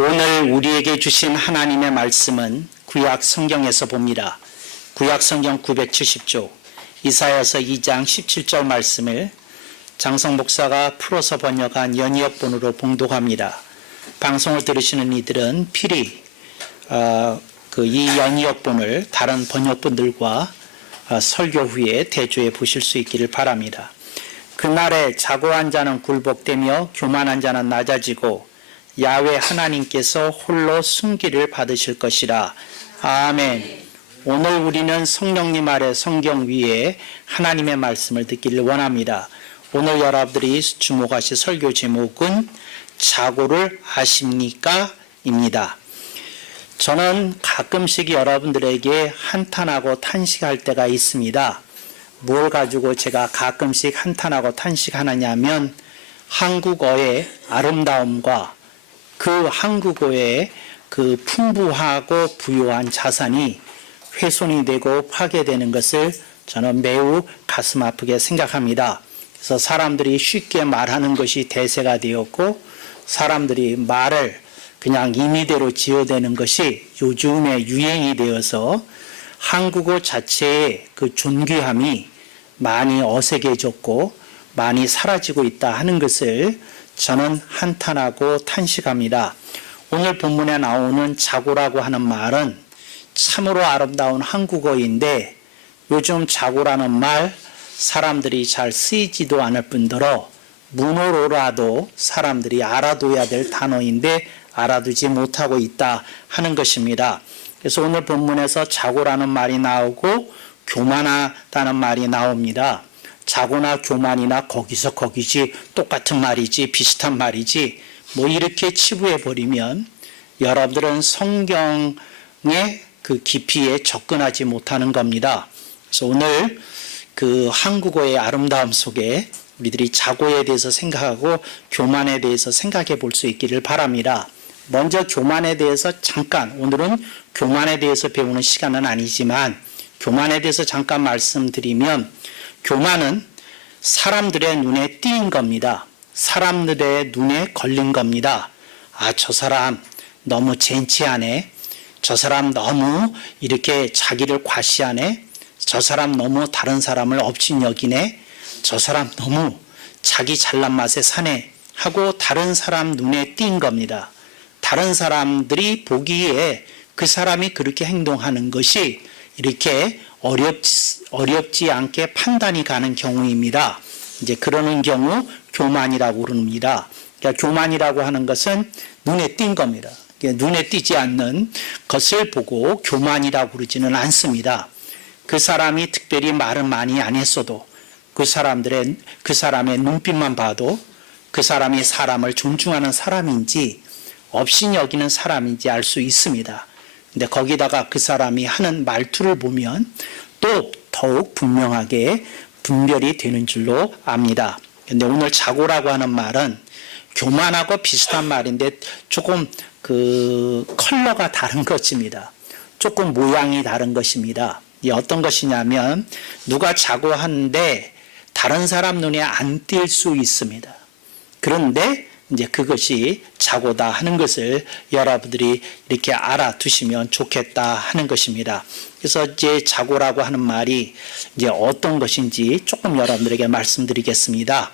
오늘 우리에게 주신 하나님의 말씀은 구약 성경에서 봅니다. 구약 성경 970조 이사야서 2장 17절 말씀을 장성 목사가 풀어서 번역한 연이역본으로 봉독합니다. 방송을 들으시는 이들은 필히 이 연이역본을 다른 번역본들과 설교 후에 대조해 보실 수 있기를 바랍니다. 그날에 자고한 자는 굴복되며 교만한 자는 낮아지고 야훼 하나님께서 홀로 승기를 받으실 것이라. 아멘. 오늘 우리는 성령님 아래 성경 위에 하나님의 말씀을 듣기를 원합니다. 오늘 여러분들이 주목하실 설교 제목은 자고를 아십니까? 입니다. 저는 가끔씩 여러분들에게 한탄하고 탄식할 때가 있습니다. 뭘 가지고 제가 가끔씩 한탄하고 탄식하느냐면 한국어의 아름다움과 그 한국어의 그 풍부하고 부유한 자산이 훼손이 되고 파괴되는 것을 저는 매우 가슴 아프게 생각합니다. 그래서 사람들이 쉽게 말하는 것이 대세가 되었고 사람들이 말을 그냥 임의대로 지어대는 것이 요즘의 유행이 되어서 한국어 자체의 그 존귀함이 많이 어색해졌고 많이 사라지고 있다 하는 것을 저는 한탄하고 탄식합니다. 오늘 본문에 나오는 자고라고 하는 말은 참으로 아름다운 한국어인데 요즘 자고라는 말 사람들이 잘 쓰이지도 않을 뿐더러 문어로라도 사람들이 알아둬야 될 단어인데 알아두지 못하고 있다 하는 것입니다. 그래서 오늘 본문에서 자고라는 말이 나오고 교만하다는 말이 나옵니다. 자고나 교만이나 거기서 거기지 똑같은 말이지 비슷한 말이지 뭐 이렇게 치부해 버리면 여러분들은 성경의 그 깊이에 접근하지 못하는 겁니다. 그래서 오늘 그 한국어의 아름다움 속에 우리들이 자고에 대해서 생각하고 교만에 대해서 생각해 볼 수 있기를 바랍니다. 먼저 교만에 대해서 잠깐, 오늘은 교만에 대해서 배우는 시간은 아니지만 교만에 대해서 잠깐 말씀드리면 교만은 사람들의 눈에 띄인 겁니다. 사람들의 눈에 걸린 겁니다. 아, 저 사람 너무 젠치하네. 저 사람 너무 이렇게 자기를 과시하네. 저 사람 너무 다른 사람을 업신여기네. 저 사람 너무 자기 잘난 맛에 사네 하고 다른 사람 눈에 띈 겁니다. 다른 사람들이 보기에 그 사람이 그렇게 행동하는 것이 이렇게 어렵지 않게 판단이 가는 경우입니다. 이제 그러는 경우 교만이라고 그럽니다. 그러니까 교만이라고 하는 것은 눈에 띈 겁니다. 눈에 띄지 않는 것을 보고 교만이라고 그러지는 않습니다. 그 사람이 특별히 말은 많이 안 했어도 그 사람의 눈빛만 봐도 그 사람이 사람을 존중하는 사람인지 업신여기는 사람인지 알 수 있습니다. 근데 거기다가 그 사람이 하는 말투를 보면 또 더욱 분명하게 분별이 되는 줄로 압니다. 근데 오늘 자고라고 하는 말은 교만하고 비슷한 말인데 조금 그 컬러가 다른 것입니다. 조금 모양이 다른 것입니다. 이 어떤 것이냐면 누가 자고하는데 다른 사람 눈에 안 띌 수 있습니다. 그런데 이제 그것이 자고다 하는 것을 여러분들이 이렇게 알아두시면 좋겠다 하는 것입니다. 그래서 이제 자고라고 하는 말이 이제 어떤 것인지 조금 여러분들에게 말씀드리겠습니다.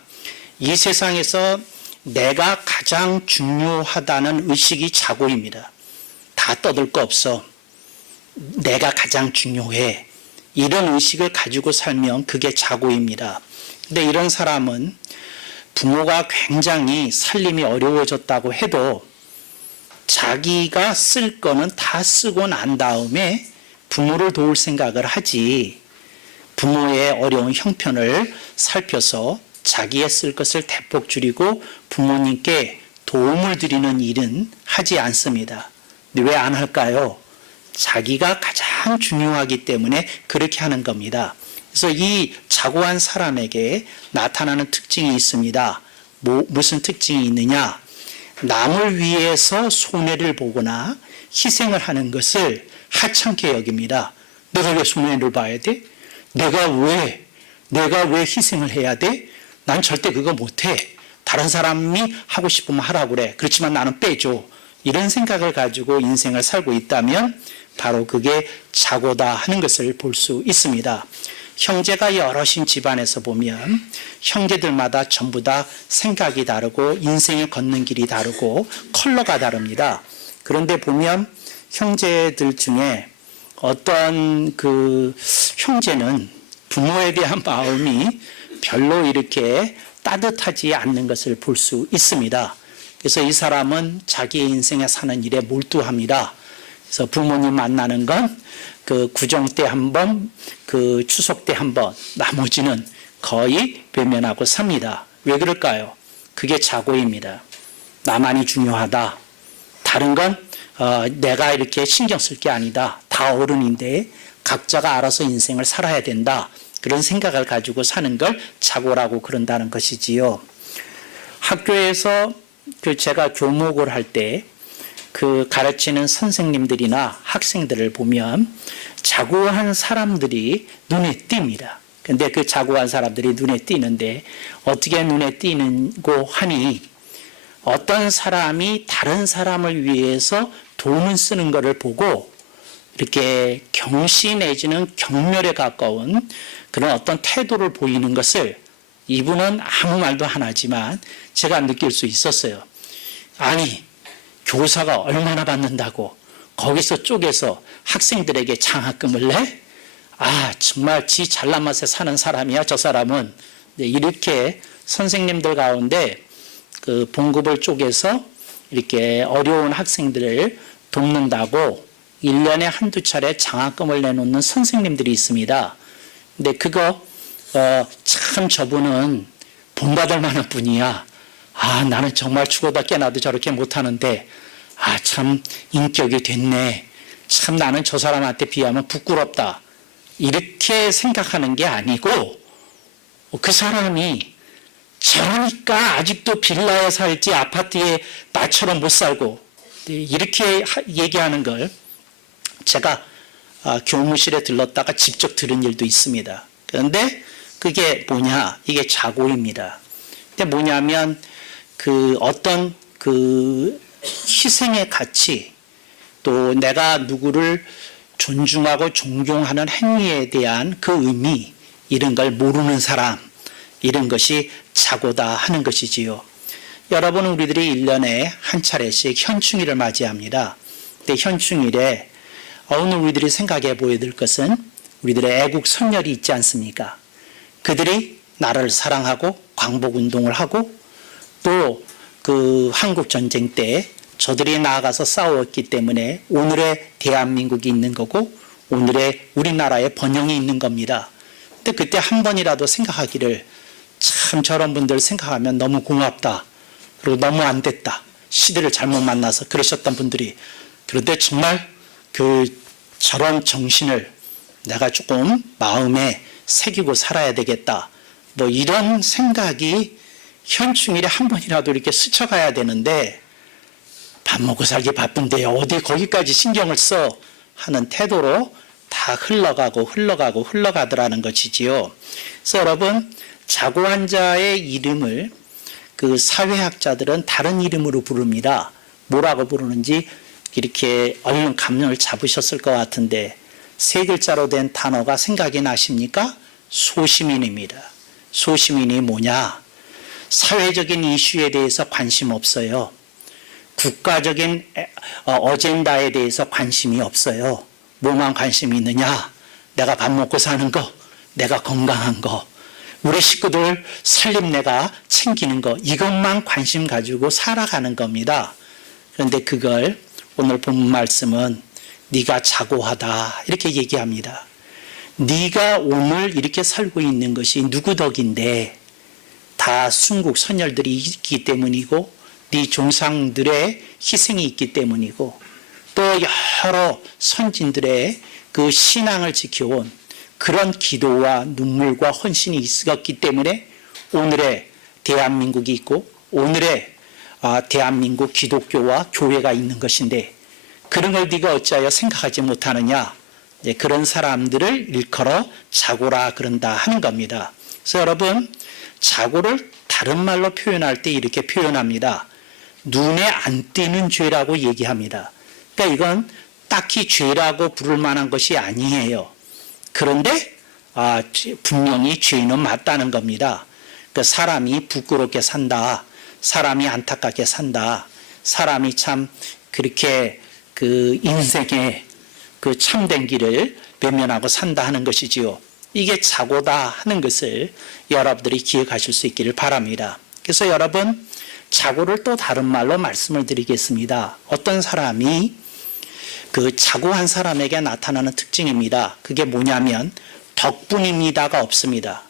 이 세상에서 내가 가장 중요하다는 의식이 자고입니다. 다 떠들 거 없어. 내가 가장 중요해. 이런 의식을 가지고 살면 그게 자고입니다. 근데 이런 사람은 부모가 굉장히 살림이 어려워졌다고 해도 자기가 쓸 거는 다 쓰고 난 다음에 부모를 도울 생각을 하지 부모의 어려운 형편을 살펴서 자기의 쓸 것을 대폭 줄이고 부모님께 도움을 드리는 일은 하지 않습니다. 근데 왜 안 할까요? 자기가 가장 중요하기 때문에 그렇게 하는 겁니다. 그래서 이 자고한 사람에게 나타나는 특징이 있습니다. 무슨 특징이 있느냐? 남을 위해서 손해를 보거나 희생을 하는 것을 하찮게 여깁니다. 내가 왜 손해를 봐야 돼? 내가 왜 희생을 해야 돼? 난 절대 그거 못해. 다른 사람이 하고 싶으면 하라고 그래. 그렇지만 나는 빼줘. 이런 생각을 가지고 인생을 살고 있다면 바로 그게 자고다 하는 것을 볼 수 있습니다. 형제가 여럿인 집안에서 보면 형제들마다 전부 다 생각이 다르고 인생에 걷는 길이 다르고 컬러가 다릅니다. 그런데 보면 형제들 중에 어떤 그 형제는 부모에 대한 마음이 별로 이렇게 따뜻하지 않는 것을 볼 수 있습니다. 그래서 이 사람은 자기의 인생에 사는 일에 몰두합니다. 그래서 부모님 만나는 건 그 구정 때 한 번, 그 추석 때 한 번, 나머지는 거의 외면하고 삽니다. 왜 그럴까요? 그게 자고입니다. 나만이 중요하다. 다른 건 내가 이렇게 신경 쓸 게 아니다. 다 어른인데 각자가 알아서 인생을 살아야 된다. 그런 생각을 가지고 사는 걸 자고라고 그런다는 것이지요. 학교에서 제가 교목을 할 때 그 가르치는 선생님들이나 학생들을 보면 자고한 사람들이 눈에 띕니다. 근데 그 자고한 사람들이 눈에 띄는데 어떻게 눈에 띄는고 하니 어떤 사람이 다른 사람을 위해서 돈을 쓰는 것을 보고 이렇게 경시 내지는 경멸에 가까운 그런 어떤 태도를 보이는 것을 이분은 아무 말도 안 하지만 제가 느낄 수 있었어요. 아니, 교사가 얼마나 받는다고 거기서 쪼개서 학생들에게 장학금을 내? 아, 정말 지 잘난 맛에 사는 사람이야, 저 사람은. 네, 이렇게 선생님들 가운데 그 봉급을 쪼개서 이렇게 어려운 학생들을 돕는다고 1년에 한두 차례 장학금을 내놓는 선생님들이 있습니다. 근데 그거 참 저분은 본받을 만한 분이야. 아, 나는 정말 죽어다 깨나도 저렇게 못하는데 아, 참 인격이 됐네. 참 나는 저 사람한테 비하면 부끄럽다. 이렇게 생각하는 게 아니고 그 사람이 저러니까 아직도 빌라에 살지 아파트에 나처럼 못 살고 이렇게 얘기하는 걸 제가 교무실에 들렀다가 직접 들은 일도 있습니다. 그런데 그게 뭐냐? 이게 자고입니다. 근데 뭐냐면 그 어떤 그 희생의 가치 또 내가 누구를 존중하고 존경하는 행위에 대한 그 의미 이런 걸 모르는 사람 이런 것이 자고다 하는 것이지요. 여러분 우리들이 1년에 한 차례씩 현충일을 맞이합니다. 근데 현충일에 오늘 우리들이 생각해 보여야 될 것은 우리들의 애국 선열이 있지 않습니까? 그들이 나라를 사랑하고 광복운동을 하고 또 그 한국전쟁 때 저들이 나아가서 싸웠기 때문에 오늘의 대한민국이 있는 거고 오늘의 우리나라의 번영이 있는 겁니다. 근데 그때 한 번이라도 생각하기를 참 저런 분들 생각하면 너무 고맙다. 그리고 너무 안 됐다. 시대를 잘못 만나서 그러셨던 분들이 그런데 정말 저런 정신을 내가 조금 마음에 새기고 살아야 되겠다. 뭐 이런 생각이 현충일에 한 번이라도 이렇게 스쳐가야 되는데 밥 먹고 살기 바쁜데 어디 거기까지 신경을 써 하는 태도로 다 흘러가더라는 것이지요. 그래서 여러분 자고한 자의 이름을 그 사회학자들은 다른 이름으로 부릅니다. 뭐라고 부르는지 이렇게 얼른 감을 잡으셨을 것 같은데 세 글자로 된 단어가 생각이 나십니까? 소시민입니다. 소시민이 뭐냐? 사회적인 이슈에 대해서 관심 없어요. 국가적인 어젠다에 대해서 관심이 없어요. 뭐만 관심이 있느냐? 내가 밥 먹고 사는 거, 내가 건강한 거, 우리 식구들 살림 내가 챙기는 거 이것만 관심 가지고 살아가는 겁니다. 그런데 그걸 오늘 본 말씀은 네가 자고하다 이렇게 얘기합니다. 네가 오늘 이렇게 살고 있는 것이 누구 덕인데 다 순국 선열들이 있기 때문이고 네 조상들의 희생이 있기 때문이고 또 여러 선진들의 그 신앙을 지켜온 그런 기도와 눈물과 헌신이 있었기 때문에 오늘의 대한민국이 있고 오늘의 대한민국 기독교와 교회가 있는 것인데 그런 걸 네가 어찌하여 생각하지 못하느냐. 그런 사람들을 일컬어 자고라 그런다 하는 겁니다. 그래서 여러분 자고를 다른 말로 표현할 때 이렇게 표현합니다. 눈에 안 띄는 죄라고 얘기합니다. 그러니까 이건 딱히 죄라고 부를 만한 것이 아니에요. 그런데 분명히 죄는 맞다는 겁니다. 그러니까 사람이 부끄럽게 산다. 사람이 안타깝게 산다. 사람이 참 그렇게 그 인생의 그 참된 길을 외면하고 산다 하는 것이지요. 이게 자고다 하는 것을 여러분들이 기억하실 수 있기를 바랍니다. 그래서 여러분 자고를 또 다른 말로 말씀을 드리겠습니다. 어떤 사람이 그 자고한 사람에게 나타나는 특징입니다. 그게 뭐냐면 덕분입니다가 없습니다.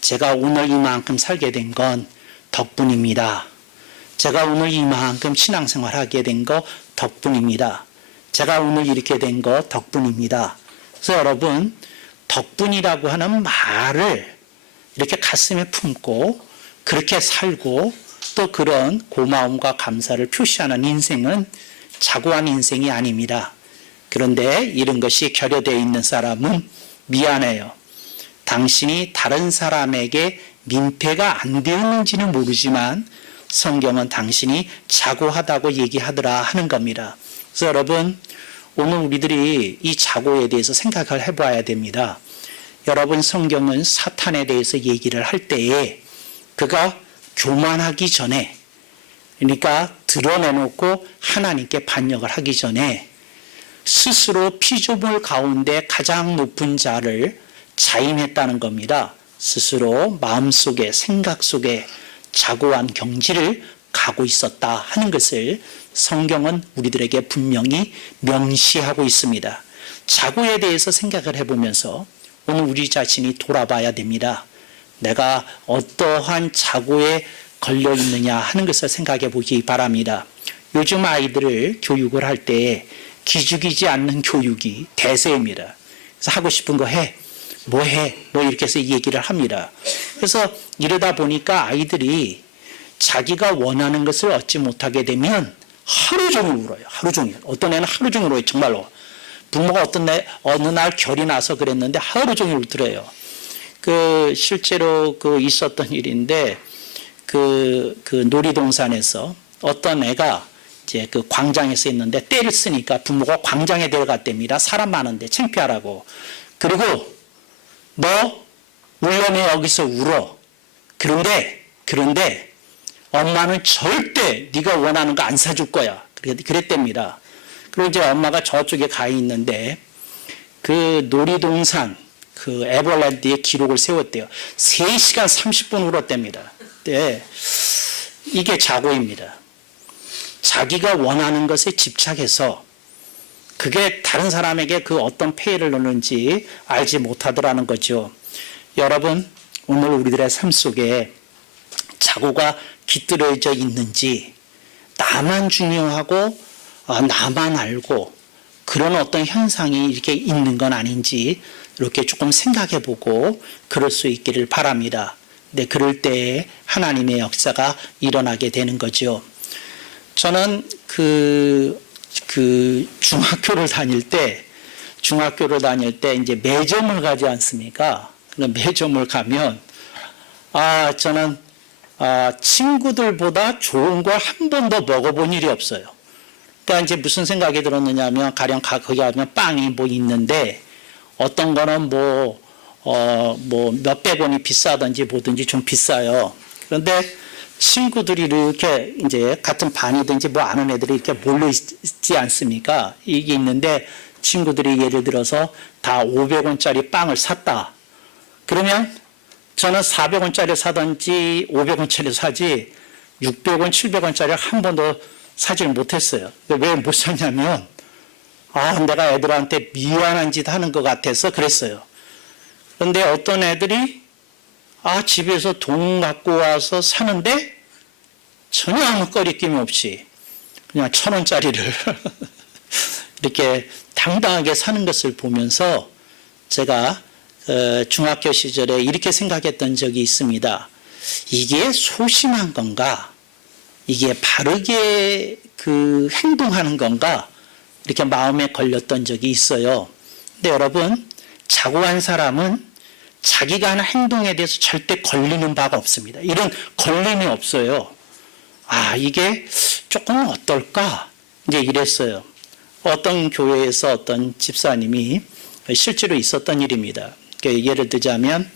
제가 오늘 이만큼 살게 된 건 덕분입니다. 제가 오늘 이만큼 신앙생활하게 된 거 덕분입니다. 제가 오늘 이렇게 된 거 덕분입니다. 그래서 여러분 덕분이라고 하는 말을 이렇게 가슴에 품고 그렇게 살고 또 그런 고마움과 감사를 표시하는 인생은 자고한 인생이 아닙니다. 그런데 이런 것이 결여되어 있는 사람은 미안해요. 당신이 다른 사람에게 민폐가 안 되었는지는 모르지만 성경은 당신이 자고하다고 얘기하더라 하는 겁니다. 그래서 여러분 오늘 우리들이 이 자고에 대해서 생각을 해봐야 됩니다. 여러분 성경은 사탄에 대해서 얘기를 할 때에 그가 교만하기 전에 그러니까 드러내놓고 하나님께 반역을 하기 전에 스스로 피조물 가운데 가장 높은 자를 자임했다는 겁니다. 스스로 마음속에 생각 속에 자고한 경지를 가고 있었다 하는 것을 성경은 우리들에게 분명히 명시하고 있습니다. 자고에 대해서 생각을 해보면서 오늘 우리 자신이 돌아봐야 됩니다. 내가 어떠한 자고에 걸려 있느냐 하는 것을 생각해 보기 바랍니다. 요즘 아이들을 교육을 할 때 기죽이지 않는 교육이 대세입니다. 그래서 하고 싶은 거 해. 뭐 해? 뭐 이렇게 해서 얘기를 합니다. 그래서 이러다 보니까 아이들이 자기가 원하는 것을 얻지 못하게 되면 하루 종일 울어요. 하루 종일. 어떤 애는 하루 종일 울어요. 정말로. 부모가 어느 날 결이 나서 그랬는데 하루 종일 울더래요. 실제로 있었던 일인데 그 놀이동산에서 어떤 애가 이제 그 광장에서 있는데 때를 쓰니까 부모가 광장에 데려갔답니다. 사람 많은데 창피하라고. 그리고 너 울려면 여기서 울어. 그런데 엄마는 절대 네가 원하는 거 안 사줄 거야. 그랬답니다. 그리고 이제 엄마가 저쪽에 가 있는데 그 놀이동산 그 에버랜드에 기록을 세웠대요. 3시간 30분 울었답니다. 네. 이게 자고입니다. 자기가 원하는 것에 집착해서 그게 다른 사람에게 그 어떤 폐해를 넣는지 알지 못하더라는 거죠. 여러분, 오늘 우리들의 삶 속에 자고가 깃들어져 있는지 나만 중요하고 나만 알고 그런 어떤 현상이 이렇게 있는 건 아닌지 이렇게 조금 생각해 보고 그럴 수 있기를 바랍니다. 네, 그럴 때 하나님의 역사가 일어나게 되는 거죠. 저는 중학교를 다닐 때 이제 매점을 가지 않습니까? 매점을 가면 저는 친구들보다 좋은 걸 한 번도 먹어본 일이 없어요. 그러니까 이제 무슨 생각이 들었느냐 하면 가령 거기 가면 빵이 뭐 있는데 어떤 거는 뭐 몇백 원이 비싸든지 뭐든지 좀 비싸요. 그런데 친구들이 이렇게 이제 같은 반이든지 뭐 아는 애들이 이렇게 몰려 있지 않습니까? 이게 있는데 친구들이 예를 들어서 다 500원짜리 빵을 샀다. 그러면 저는 400원짜리 사든지 500원짜리 사지 600원, 700원짜리 한 번도 사지를 못했어요. 왜 못 샀냐면 내가 애들한테 미안한 짓 하는 것 같아서 그랬어요. 그런데 어떤 애들이 집에서 돈 갖고 와서 사는데 전혀 아무 거리낌 없이 그냥 1,000원짜리를 이렇게 당당하게 사는 것을 보면서 제가 중학교 시절에 이렇게 생각했던 적이 있습니다. 이게 소심한 건가? 이게 바르게 행동하는 건가? 이렇게 마음에 걸렸던 적이 있어요. 근데 여러분, 자고한 사람은 자기가 하는 행동에 대해서 절대 걸리는 바가 없습니다. 이런 걸림이 없어요. 이게 조금 어떨까? 이제 이랬어요. 어떤 교회에서 어떤 집사님이 실제로 있었던 일입니다. 예를 들자면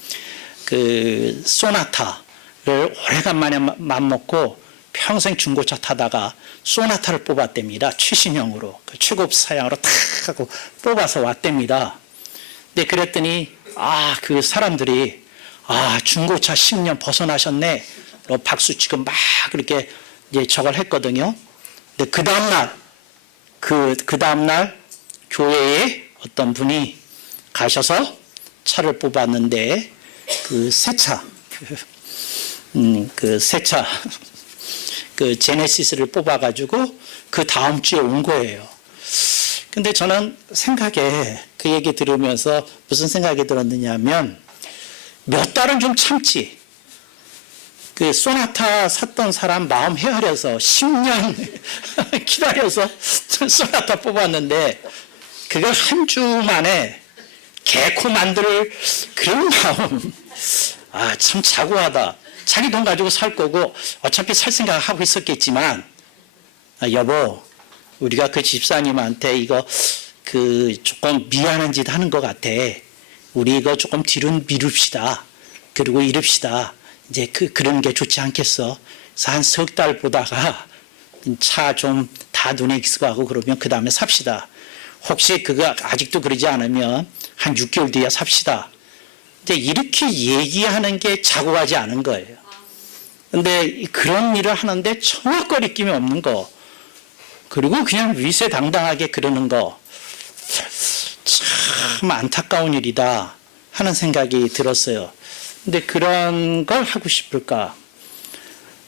소나타를 오래간만에 맘먹고 평생 중고차 타다가 소나타를 뽑았답니다. 최신형으로 최고급 사양으로 탁 하고 뽑아서 왔답니다. 근데 그랬더니 그 사람들이 중고차 10년 벗어나셨네. 박수치고 막 그렇게 이제 저걸 했거든요. 근데 그 다음날 교회에 어떤 분이 가셔서 차를 뽑았는데 제네시스를 뽑아가지고 그 다음 주에 온 거예요. 근데 저는 생각에 그 얘기 들으면서 무슨 생각이 들었느냐 하면 몇 달은 좀 참지. 소나타 샀던 사람 마음 헤아려서 10년 기다려서 소나타 뽑았는데 그걸 한 주 만에 개코 만들 그런 마음. 참 자고하다. 자기 돈 가지고 살 거고 어차피 살 생각을 하고 있었겠지만 여보, 우리가 그 집사님한테 이거 조금 미안한 짓 하는 것 같아. 우리 이거 조금 뒤로 미룹시다. 그리고 이럽시다. 이제 그런 게 좋지 않겠어. 그래서 한 석 달 보다가 차 좀 다 눈에 익숙하고 그러면 그 다음에 삽시다. 혹시 그거 아직도 그러지 않으면 한 6개월 뒤에 삽시다. 이제 이렇게 얘기하는 게 자고하지 않은 거예요. 근데 그런 일을 하는데 청악거리낌이 없는 거. 그리고 그냥 위세당당하게 그러는 거. 참 안타까운 일이다 하는 생각이 들었어요. 근데 그런 걸 하고 싶을까?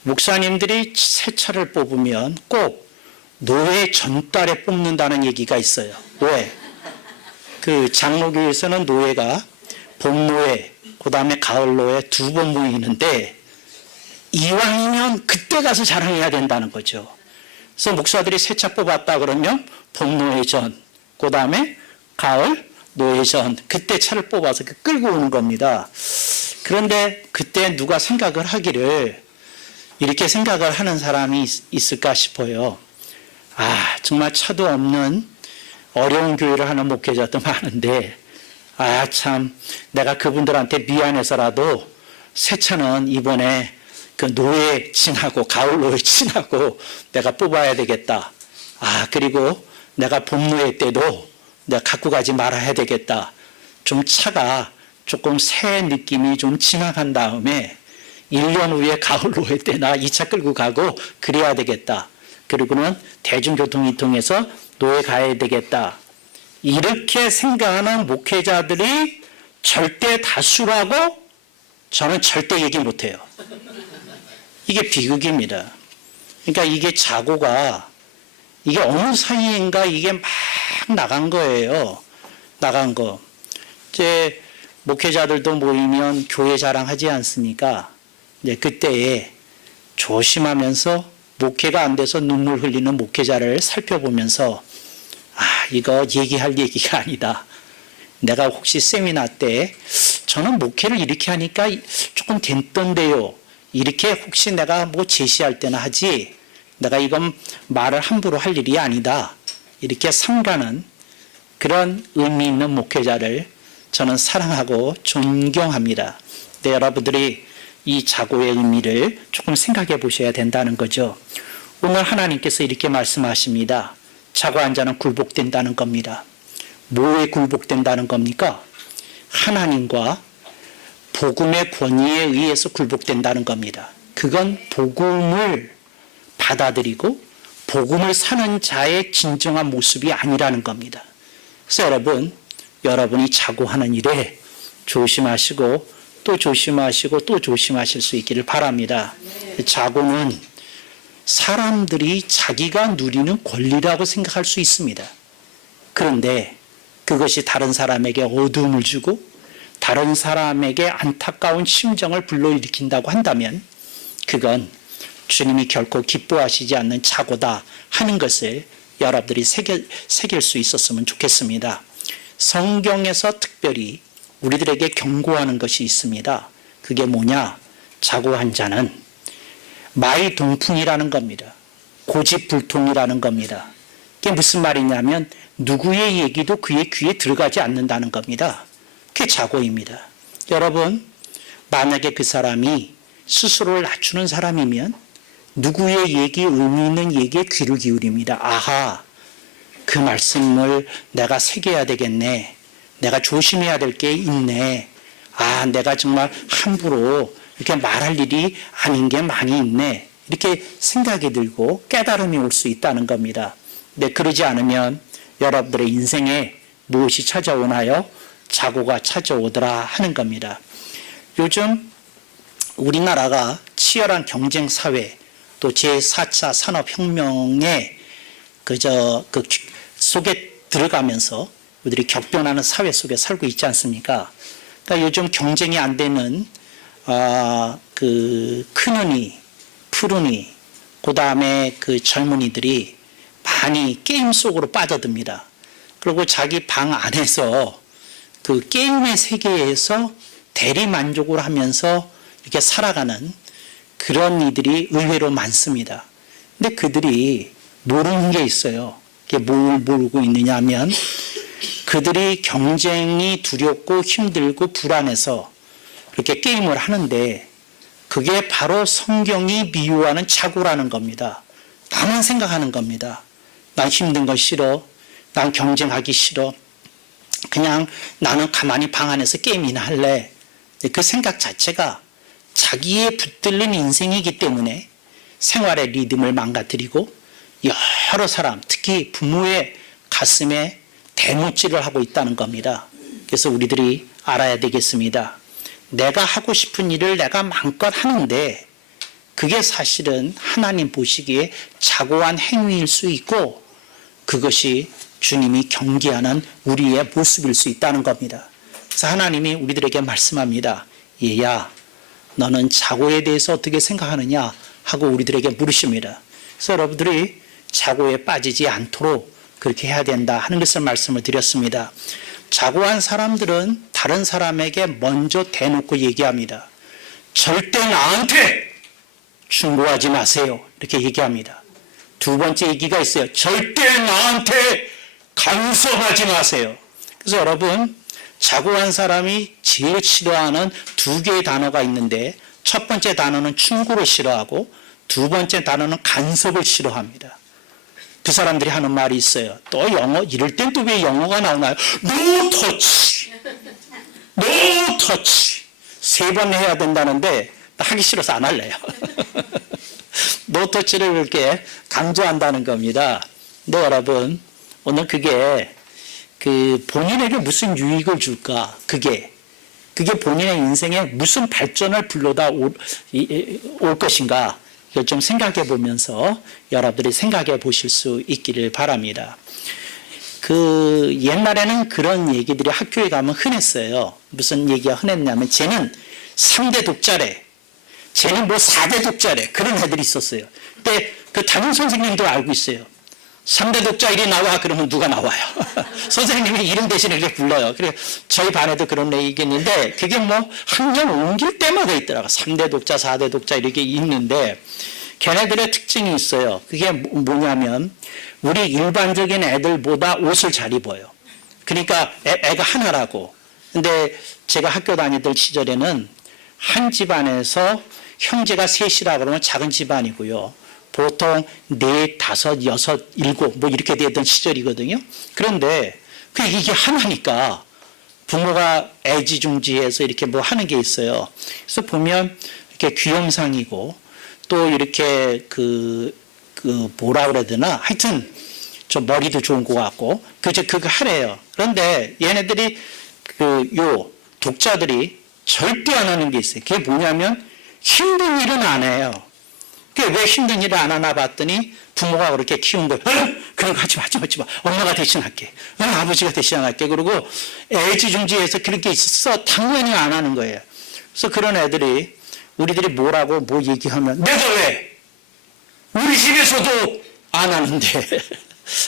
목사님들이 새 차를 뽑으면 꼭 노회 전달에 뽑는다는 얘기가 있어요. 노회. 장로교에서는 노회가 봄노회, 그 다음에 가을노회 2번 모이는데 이왕이면 그때 가서 자랑해야 된다는 거죠. 그래서 목사들이 새 차 뽑았다 그러면 봄노회 전, 그 다음에 가을 노회 전, 그때 차를 뽑아서 끌고 오는 겁니다. 그런데 그때 누가 생각을 하기를 이렇게 생각을 하는 사람이 있을까 싶어요. 정말 차도 없는 어려운 교회를 하는 목회자도 많은데 참 내가 그분들한테 미안해서라도 새 차는 이번에 노회 지나고 가을 노회 지나고 내가 뽑아야 되겠다. 그리고 내가 봄노회 때도 내가 갖고 가지 말아야 되겠다. 좀 차가 조금 새 느낌이 좀 지나간 다음에 1년 후에 가을 노회 때나 이 차 끌고 가고 그래야 되겠다. 그리고는 대중교통을 통해서 노회 가야 되겠다. 이렇게 생각하는 목회자들이 절대 다수라고 저는 절대 얘기 못해요. 이게 비극입니다. 그러니까 이게 자고가 이게 어느 사이인가 이게 막 나간 거예요. 나간 거. 이제 목회자들도 모이면 교회 자랑하지 않습니까? 이제 그때에 조심하면서 목회가 안 돼서 눈물 흘리는 목회자를 살펴보면서 이거 얘기할 얘기가 아니다. 내가 혹시 세미나 때 저는 목회를 이렇게 하니까 조금 됐던데요. 이렇게 혹시 내가 제시할 때나 하지 내가 이건 말을 함부로 할 일이 아니다. 이렇게 삼가는 그런 의미 있는 목회자를 저는 사랑하고 존경합니다. 네, 여러분들이 이 자고의 의미를 조금 생각해 보셔야 된다는 거죠. 오늘 하나님께서 이렇게 말씀하십니다. 자고한 자는 굴복된다는 겁니다. 뭐에 굴복된다는 겁니까? 하나님과 복음의 권위에 의해서 굴복된다는 겁니다. 그건 복음을 받아들이고 복음을 사는 자의 진정한 모습이 아니라는 겁니다. 그래서 여러분이 자고 하는 일에 조심하시고 또 조심하시고 또 조심하실 수 있기를 바랍니다. 자고는 사람들이 자기가 누리는 권리라고 생각할 수 있습니다. 그런데 그것이 다른 사람에게 어두움을 주고 다른 사람에게 안타까운 심정을 불러일으킨다고 한다면 그건 주님이 결코 기뻐하시지 않는 착오다 하는 것을 여러분들이 새길 수 있었으면 좋겠습니다. 성경에서 특별히 우리들에게 경고하는 것이 있습니다. 그게 뭐냐? 착오한 자는 말동풍이라는 겁니다. 고집불통이라는 겁니다. 그게 무슨 말이냐면 누구의 얘기도 그의 귀에 들어가지 않는다는 겁니다. 그게 착오입니다. 여러분, 만약에 그 사람이 스스로를 낮추는 사람이면 누구의 얘기, 의미 있는 얘기에 귀를 기울입니다. 아하, 그 말씀을 내가 새겨야 되겠네. 내가 조심해야 될 게 있네. 아, 내가 정말 함부로 이렇게 말할 일이 아닌 게 많이 있네. 이렇게 생각이 들고 깨달음이 올 수 있다는 겁니다. 근데 그러지 않으면 여러분들의 인생에 무엇이 찾아오나요? 착오가 찾아오더라 하는 겁니다. 요즘 우리나라가 치열한 경쟁 사회, 또 제4차 산업혁명의 그 속에 들어가면서 우리들이 격변하는 사회 속에 살고 있지 않습니까? 그러니까 요즘 경쟁이 안 되는 그 큰언니, 푸른이, 그 다음에 그 젊은이들이 많이 게임 속으로 빠져듭니다. 그리고 자기 방 안에서 그 게임의 세계에서 대리 만족을 하면서 이렇게 살아가는 그런 이들이 의외로 많습니다. 근데 그들이 모르는 게 있어요. 그게 뭘 모르고 있느냐 하면 그들이 경쟁이 두렵고 힘들고 불안해서 그렇게 게임을 하는데 그게 바로 성경이 미워하는 착오라는 겁니다. 나만 생각하는 겁니다. 난 힘든 거 싫어. 난 경쟁하기 싫어. 그냥 나는 가만히 방 안에서 게임이나 할래. 그 생각 자체가 자기의 붙들린 인생이기 때문에 생활의 리듬을 망가뜨리고 여러 사람, 특히 부모의 가슴에 대못질을 하고 있다는 겁니다. 그래서 우리들이 알아야 되겠습니다. 내가 하고 싶은 일을 내가 마음껏 하는데 그게 사실은 하나님 보시기에 착오한 행위일 수 있고 그것이 주님이 경계하는 우리의 모습일 수 있다는 겁니다. 그래서 하나님이 우리들에게 말씀합니다. 얘야, 너는 착오에 대해서 어떻게 생각하느냐 하고 우리들에게 물으십니다. 그래서 여러분들이 착오에 빠지지 않도록 그렇게 해야 된다 하는 것을 말씀을 드렸습니다. 착오한 사람들은 다른 사람에게 먼저 대놓고 얘기합니다. 절대 나한테 충고하지 마세요. 이렇게 얘기합니다. 두 번째 얘기가 있어요. 절대 나한테 간섭하지 마세요. 그래서 여러분, 착오한 사람이 제일 싫어하는 두 개의 단어가 있는데 첫 번째 단어는 충고를 싫어하고 두 번째 단어는 간섭을 싫어합니다. 그 사람들이 하는 말이 있어요. 또 영어, 이럴 땐 또 왜 영어가 나오나요? No touch! No touch! 3번 해야 된다는데 하기 싫어서 안 할래요. No touch를 그렇게 강조한다는 겁니다. 근데 여러분, 오늘 그게 그 본인에게 무슨 유익을 줄까? 그게 본인의 인생에 무슨 발전을 불러다 올 것인가? 이걸 좀 생각해 보면서 여러분들이 생각해 보실 수 있기를 바랍니다. 그 옛날에는 그런 얘기들이 학교에 가면 흔했어요. 무슨 얘기가 흔했냐면 쟤는 3대 독자래. 쟤는 뭐 4대 독자래. 그런 애들이 있었어요. 근데 그 담임 선생님도 알고 있어요. 3대 독자 이리 나와 그러면 누가 나와요? 선생님이 이름 대신에 이렇게 불러요. 그래 저희 반에도 그런 얘기가 있는데 그게 뭐 학년 옮길 때마다 있더라고. 3대 독자, 4대 독자 이렇게 있는데 걔네들의 특징이 있어요. 그게 뭐냐면 우리 일반적인 애들보다 옷을 잘 입어요. 그러니까 애가 하나라고. 근데 제가 학교 다니던 시절에는 한 집안에서 형제가 셋이라 그러면 작은 집안이고요. 보통 4, 5, 6, 7 뭐 이렇게 되던 시절이거든요. 그런데 이게 하나니까 부모가 애지중지해서 이렇게 뭐 하는 게 있어요. 그래서 보면 이렇게 귀염상이고 또 이렇게 그 뭐라 그래야 되나? 하여튼, 저 머리도 좋은 것 같고, 그거 하래요. 그런데 얘네들이, 독자들이 절대 안 하는 게 있어요. 그게 뭐냐면, 힘든 일은 안 해요. 그게 왜 힘든 일을 안 하나 봤더니, 부모가 그렇게 키운 거예요. 그런 거 하지 마. 엄마가 대신할게. 아버지가 대신할게. 그리고 애지중지해서 그렇게 있어. 당연히 안 하는 거예요. 그래서 그런 애들이, 우리들이 뭐라고 뭐 얘기하면, 내가 왜? 우리 집에서도 안 하는데.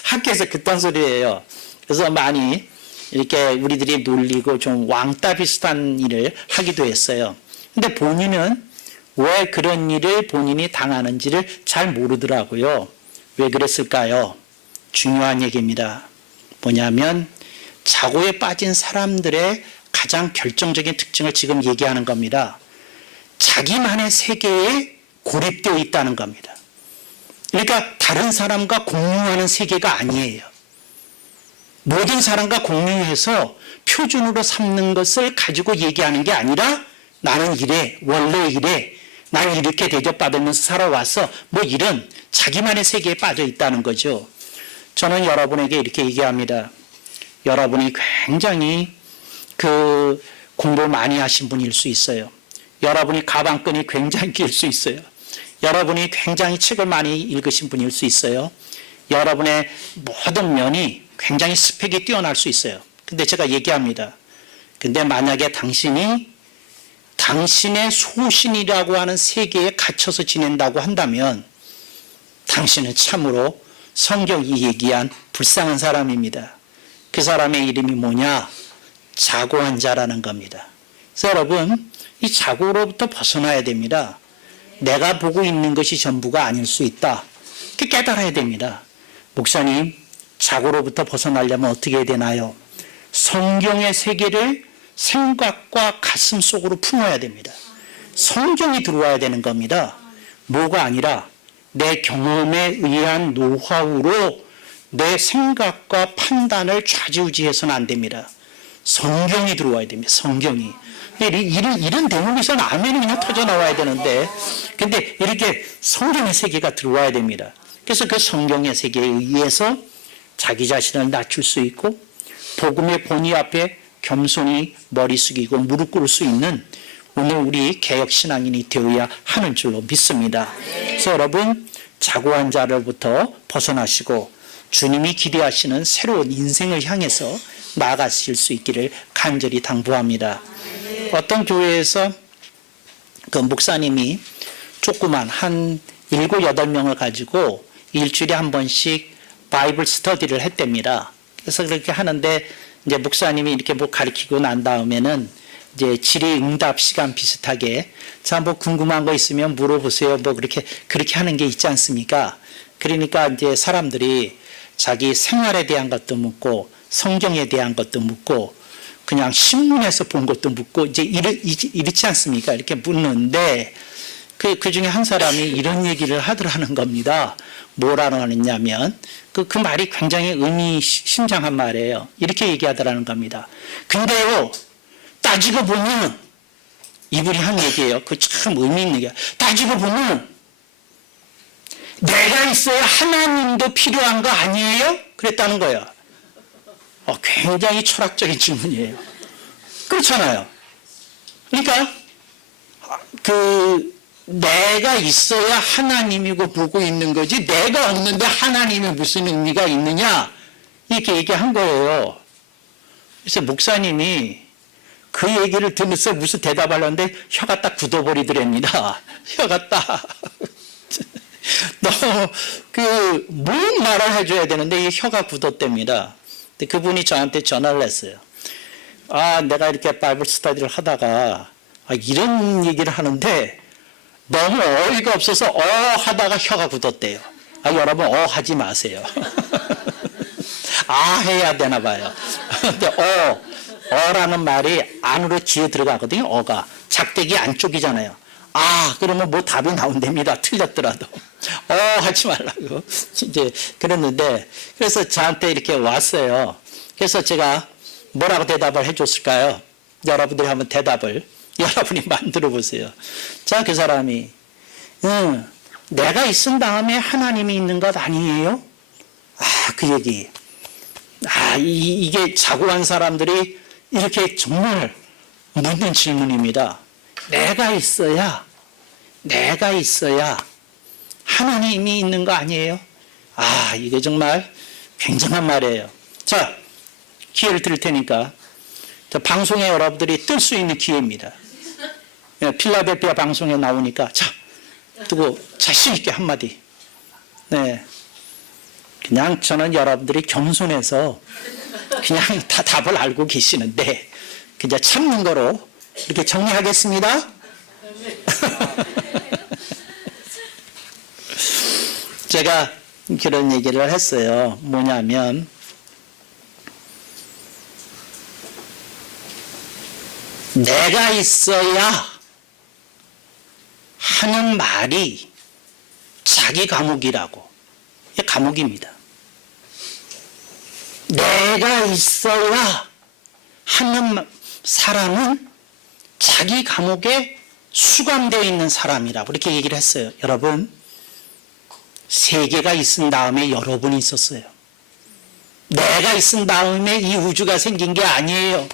학교에서 그딴 소리예요. 그래서 많이 이렇게 우리들이 놀리고 좀 왕따 비슷한 일을 하기도 했어요. 근데 본인은 왜 그런 일을 본인이 당하는지를 잘 모르더라고요. 왜 그랬을까요? 중요한 얘기입니다. 뭐냐면 자고에 빠진 사람들의 가장 결정적인 특징을 지금 얘기하는 겁니다. 자기만의 세계에 고립되어 있다는 겁니다. 그러니까 다른 사람과 공유하는 세계가 아니에요. 모든 사람과 공유해서 표준으로 삼는 것을 가지고 얘기하는 게 아니라 나는 이래, 원래 이래, 나는 이렇게 대접받으면서 살아와서 뭐 이런 자기만의 세계에 빠져 있다는 거죠. 저는 여러분에게 이렇게 얘기합니다. 여러분이 굉장히 공부 많이 하신 분일 수 있어요. 여러분이 가방끈이 굉장히 길 수 있어요. 여러분이 굉장히 책을 많이 읽으신 분일 수 있어요. 여러분의 모든 면이 굉장히 스펙이 뛰어날 수 있어요. 근데 제가 얘기합니다. 근데 만약에 당신이 당신의 소신이라고 하는 세계에 갇혀서 지낸다고 한다면 당신은 참으로 성경이 얘기한 불쌍한 사람입니다. 그 사람의 이름이 뭐냐? 자고한 자라는 겁니다. 그래서 여러분, 이 자고로부터 벗어나야 됩니다. 내가 보고 있는 것이 전부가 아닐 수 있다. 그렇게 깨달아야 됩니다. 목사님, 자고로부터 벗어나려면 어떻게 해야 되나요? 성경의 세계를 생각과 가슴 속으로 품어야 됩니다. 성경이 들어와야 되는 겁니다. 뭐가 아니라 내 경험에 의한 노하우로 내 생각과 판단을 좌지우지해서는 안 됩니다. 성경이 들어와야 됩니다. 성경이. 이런 대목에서는 아멘이 그냥 터져 나와야 되는데, 근데 이렇게 성경의 세계가 들어와야 됩니다. 그래서 그 성경의 세계에 의해서 자기 자신을 낮출 수 있고, 복음의 본의 앞에 겸손히 머리 숙이고 무릎 꿇을 수 있는 오늘 우리 개혁신앙인이 되어야 하는 줄로 믿습니다. 그래서 여러분, 자고한 자로부터 벗어나시고 주님이 기대하시는 새로운 인생을 향해서 나아가실 수 있기를 간절히 당부합니다. 어떤 교회에서 그 목사님이 조그만 한 7, 8명을 가지고 일주일에 한 번씩 바이블 스터디를 했답니다. 그래서 그렇게 하는데 이제 목사님이 이렇게 뭐 가르치고 난 다음에는 이제 질의응답 시간 비슷하게 자, 뭐 궁금한 거 있으면 물어보세요. 뭐 그렇게 하는 게 있지 않습니까? 그러니까 이제 사람들이 자기 생활에 대한 것도 묻고 성경에 대한 것도 묻고 그냥 신문에서 본 것도 묻고 이제 이렇지 않습니까? 이렇게 묻는데 그 중에 한 사람이 이런 얘기를 하더라는 겁니다. 뭐라고 하느냐면 그 말이 굉장히 의미심장한 말이에요. 이렇게 얘기하더라는 겁니다. 근데요, 따지고 보면 이분이 한 얘기예요. 그 참 의미 있는 얘기야. 따지고 보면 내가 있어야 하나님도 필요한 거 아니에요? 그랬다는 거예요. 굉장히 철학적인 질문이에요. 그렇잖아요. 그러니까 내가 있어야 하나님이고 보고 있는 거지 내가 없는데 하나님이 무슨 의미가 있느냐 이렇게 얘기한 거예요. 그래서 목사님이 그 얘기를 들으면서 무슨 대답하려는데 혀가 딱 굳어버리더랍니다. 혀가 딱 뭔 말을 해줘야 되는데 이 혀가 굳었답니다. 근데 그분이 저한테 전화를 했어요. 내가 이렇게 바이블 스터디를 하다가 이런 얘기를 하는데 너무 어이가 없어서 하다가 혀가 굳었대요. 여러분 하지 마세요. 해야 되나 봐요. 근데 어라는 말이 안으로 지어 들어가거든요. 어가 작대기 안쪽이잖아요. 그러면 뭐 답이 나온답니다. 틀렸더라도 하지 말라고 이제 그랬는데 그래서 저한테 이렇게 왔어요. 그래서 제가 뭐라고 대답을 해줬을까요? 여러분들이 한번 대답을 여러분이 만들어 보세요. 자, 그 사람이 내가 있은 다음에 하나님이 있는 것 아니에요? 그 얘기. 이게 자고한 사람들이 이렇게 정말 묻는 질문입니다. 내가 있어야 하나님이 있는 거 아니에요? 이게 정말 굉장한 말이에요. 자, 기회를 드릴 테니까 방송에 여러분들이 뜰 수 있는 기회입니다. 필라델피아 방송에 나오니까 자, 뜨고 자신 있게 한마디. 네, 그냥 저는 여러분들이 겸손해서 그냥 다 답을 알고 계시는데 그냥 참는 거로 이렇게 정리하겠습니다. 제가 그런 얘기를 했어요. 뭐냐면 내가 있어야 하는 말이 자기 감옥이라고. 이게 감옥입니다. 내가 있어야 하는 사람은 자기 감옥에 수감되어 있는 사람이라고 이렇게 얘기를 했어요. 여러분, 세계가 있은 다음에 여러분이 있었어요. 내가 있은 다음에 이 우주가 생긴 게 아니에요.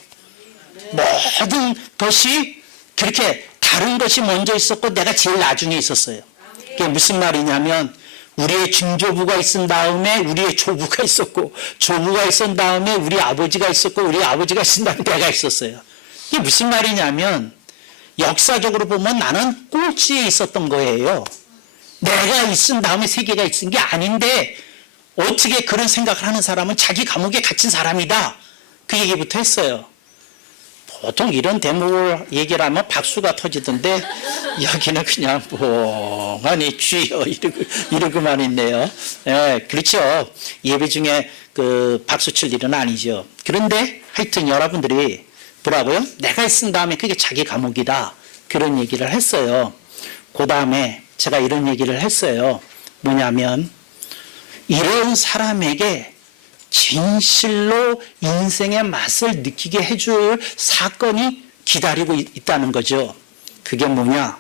모든 것이 그렇게 다른 것이 먼저 있었고 내가 제일 나중에 있었어요. 그게 무슨 말이냐면 우리의 증조부가 있은 다음에 우리의 조부가 있었고 조부가 있은 다음에 우리 아버지가 있었고 우리 아버지가 있은 다음에 내가 있었어요. 이게 무슨 말이냐면 역사적으로 보면 나는 꼴찌에 있었던 거예요. 내가 있은 다음에 세계가 있은 게 아닌데 어떻게 그런 생각을 하는 사람은 자기 감옥에 갇힌 사람이다. 그 얘기부터 했어요. 보통 이런 대목을 얘기를 하면 박수가 터지던데 여기는 그냥 멍하니 쥐어 이러고만 있네요. 그렇죠. 예배 중에 그 박수 칠 일은 아니죠. 그런데 하여튼 여러분들이 뭐라고요? 내가 있은 다음에 그게 자기 감옥이다. 그런 얘기를 했어요. 그 다음에 제가 이런 얘기를 했어요. 뭐냐면 이런 사람에게 진실로 인생의 맛을 느끼게 해줄 사건이 기다리고 있다는 거죠. 그게 뭐냐?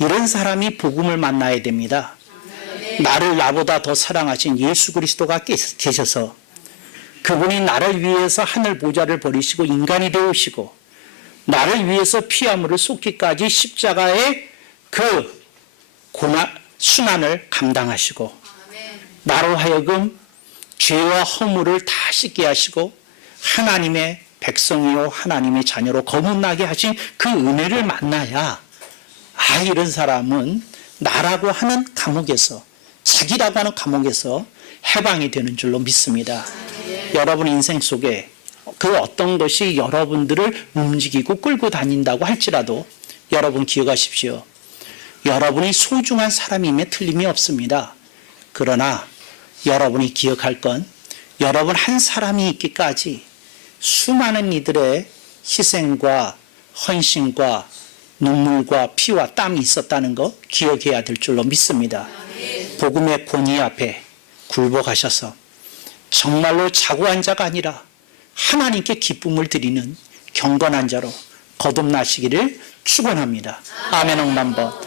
이런 사람이 복음을 만나야 됩니다. 나를 나보다 더 사랑하신 예수 그리스도가 계셔서 그분이 나를 위해서 하늘 보좌를 버리시고 인간이 되오시고 나를 위해서 피와 물을 쏟기까지 십자가의 그 고난, 순환을 감당하시고 나로 하여금 죄와 허물을 다 씻게 하시고 하나님의 백성이요 하나님의 자녀로 거듭나게 하신 그 은혜를 만나야 이런 사람은 나라고 하는 감옥에서 자기라고 하는 감옥에서 해방이 되는 줄로 믿습니다. 여러분 인생 속에 그 어떤 것이 여러분들을 움직이고 끌고 다닌다고 할지라도 여러분 기억하십시오. 여러분이 소중한 사람임에 틀림이 없습니다. 그러나 여러분이 기억할 건 여러분 한 사람이 있기까지 수많은 이들의 희생과 헌신과 눈물과 피와 땀이 있었다는 거 기억해야 될 줄로 믿습니다. 복음의 권위 앞에 굴복하셔서 정말로 자고한 자가 아니라 하나님께 기쁨을 드리는 경건한 자로 거듭나시기를 축원합니다. 아멘. 억만번.